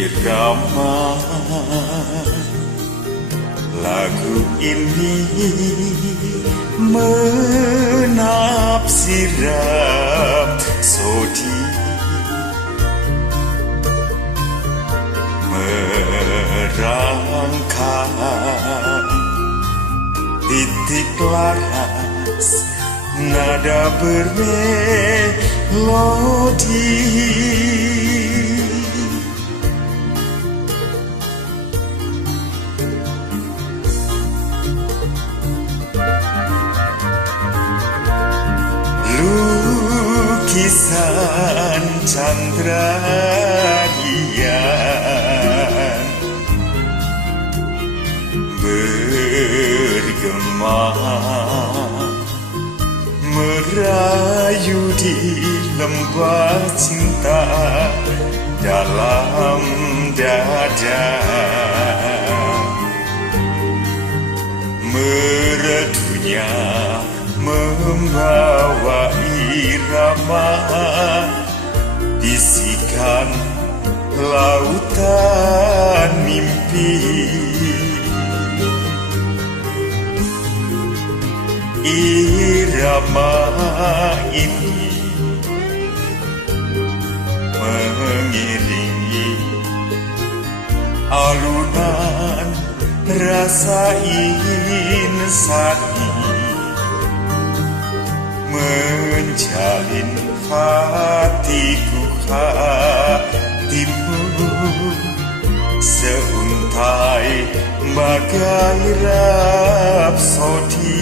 Irama lagu ini menafsir Rhapsodi, merangkai titik laras nada bermelodi. Lukisan Chandra Dian bergema merayu di lembah cinta dalam dada, meredunya membawa irama bisikan lautan mimpi. Irama ini mengiringi alunan rasa insani, menjalin hatiku hatimu seuntai bagai Rhapsodi.